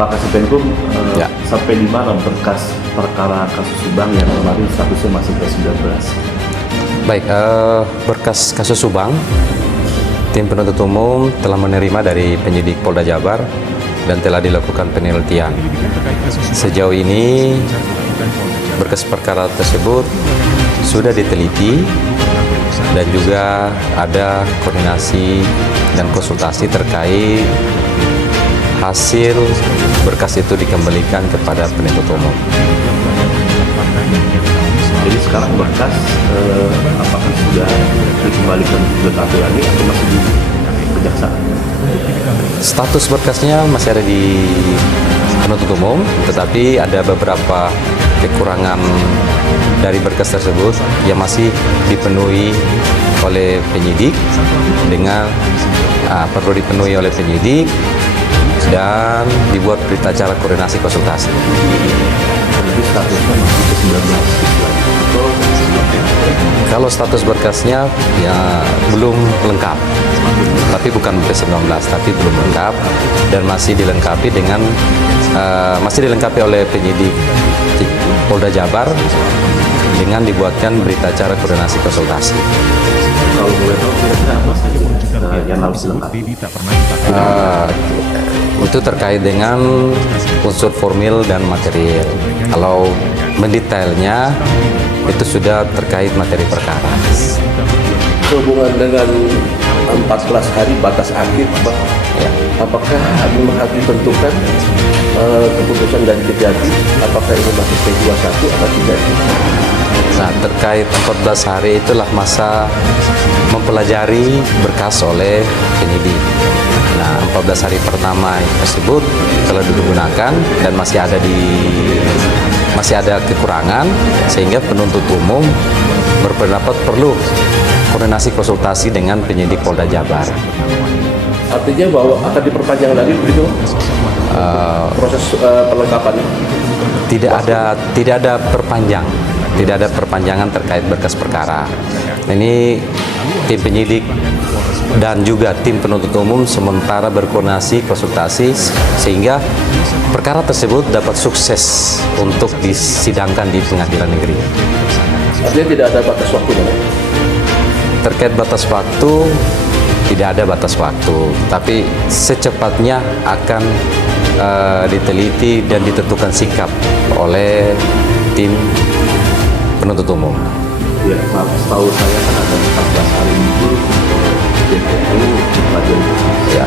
Pak Kasubpenkum, Ya. sampai di mana berkas perkara kasus Subang yang kemarin statusnya masih P19? Baik, berkas kasus Subang, tim penuntut umum telah menerima dari penyidik Polda Jabar dan telah dilakukan penelitian. Sejauh ini berkas perkara tersebut sudah diteliti dan juga ada koordinasi dan konsultasi terkait hasil berkas itu dikembalikan kepada penuntut umum. Jadi sekarang berkas apakah sudah dikembalikan ke KPU lagi atau masih di kejaksaan? Status berkasnya masih ada di penuntut umum, tetapi ada beberapa kekurangan dari berkas tersebut yang masih dipenuhi oleh penyidik dengan perlu dipenuhi oleh penyidik dan dibuat berita acara koordinasi konsultasi. Jadi statusnya masih P19 atau seperti apa? Kalau status berkasnya ya belum lengkap, tapi bukan P19, tapi belum lengkap dan masih dilengkapi dengan masih dilengkapi oleh penyidik Polda Jabar dengan dibuatkan berita acara koordinasi konsultasi. Kalau boleh tahu kira-kira apa saja yang harus dilengkapi? Itu terkait dengan unsur formil dan material. Kalau mendetailnya itu sudah terkait materi perkara. Sehubungan dengan 14 hari batas akhir, Pak, Ya. apakah memang harus ditentukan keputusan dari Kejati, apakah ini masih P21 atau tidak? Nah, terkait 14 hari itulah masa mempelajari berkas oleh penyidik. Nah, 14 hari pertama tersebut telah digunakan dan masih ada kekurangan sehingga penuntut umum berpendapat perlu koordinasi konsultasi dengan penyidik Polda Jabar. Artinya bahwa akan diperpanjang lagi begitu proses perlengkapannya. Tidak ada perpanjangan terkait berkas perkara. Ini tim penyidik dan juga tim penuntut umum sementara berkoordinasi konsultasi sehingga perkara tersebut dapat sukses untuk disidangkan di pengadilan negeri. Artinya tidak ada batas waktu, Pak. Terkait batas waktu, tidak ada batas waktu, tapi secepatnya akan diteliti dan ditentukan sikap oleh tim penuntut umum. Ya, maaf, setahu saya kan ada 14 hari itu DPU dipelajari. Ya.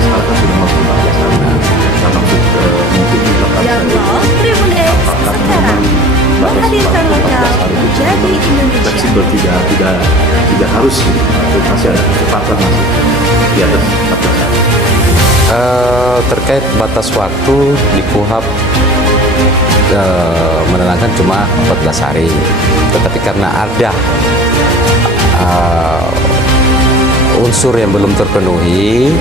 Sekarang sudah masuk 14 hari. Nah, maksud mungkin rekan saya itu, Tribun X apakah sekarang memang batas menghadirkan waktu lokal 14 hari itu jadi Indonesia. fleksibel, tidak harus gitu. Atau masih ada kecepatan masih di atas 14 hari. Terkait batas waktu di KUHP menerangkan cuma 14 hari, tetapi karena ada unsur yang belum terpenuhi,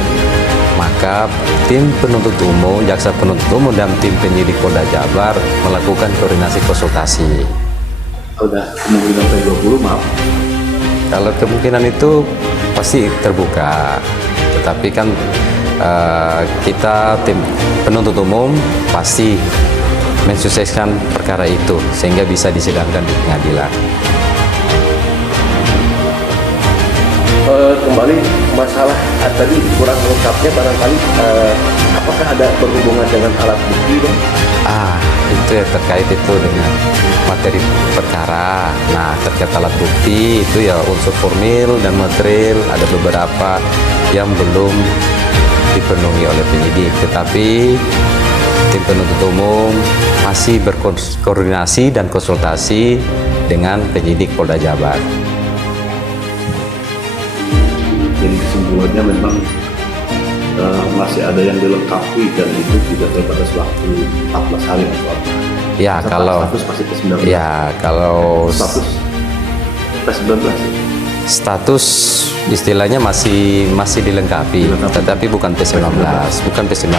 maka tim penuntut umum, jaksa penuntut umum dan tim penyidik Polda Jabar melakukan koordinasi konsultasi. Udah kemungkinan P20, maaf. Kalau kemungkinan itu pasti terbuka, tetapi kan kita tim penuntut umum pasti mensukseskan perkara itu sehingga bisa disidangkan di pengadilan. Kembali masalah tadi kurang lengkapnya barangkali apakah ada berhubungan dengan alat bukti, Bang? Itu ya terkait itu dengan materi perkara. Nah, terkait alat bukti itu ya unsur formil dan material ada beberapa yang belum dipenuhi oleh penyidik, tetapi tim penuntut umum masih berkoordinasi dan konsultasi dengan penyidik Polda Jabar. Jadi kesimpulannya memang masih ada yang dilengkapi dan itu tidak berbatas waktu 14 hari atau apa. Ya, kalau status masih P19. ya kalau Status P19. status istilahnya masih dilengkapi, tetapi bukan P19, bukan P19.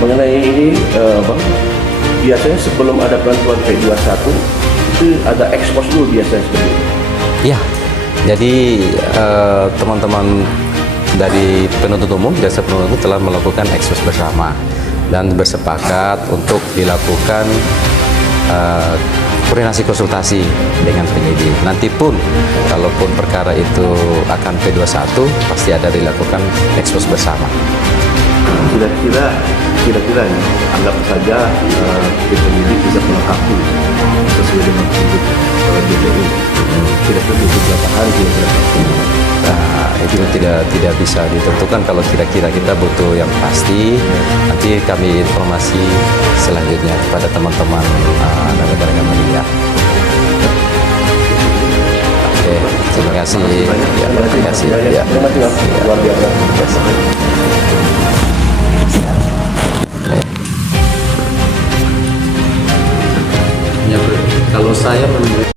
Mengenai ini, Bang, biasanya sebelum ada penentuan P21 itu ada ekspos dulu biasanya seperti itu. Ya, jadi teman-teman dari penuntut umum, jaksa penuntut umum telah melakukan ekspos bersama dan bersepakat untuk dilakukan koordinasi konsultasi dengan penyidik. Nanti pun, kalaupun perkara itu akan P21, pasti ada dilakukan ekspos bersama. Kira-kira ya, anggap saja penyidik bisa melengkapi sesuai dengan petunjuk DPU. Kira-kira butuh berapa hari kira-kira? Nah, itu tidak bisa ditentukan. Kalau kira-kira kita butuh yang pasti, nanti kami informasi selanjutnya kepada teman-teman rekan-rekan media. Oke, terima kasih. Ya, terima kasih. Ya. Terima kasih Mas. Luar biasa. Kalau saya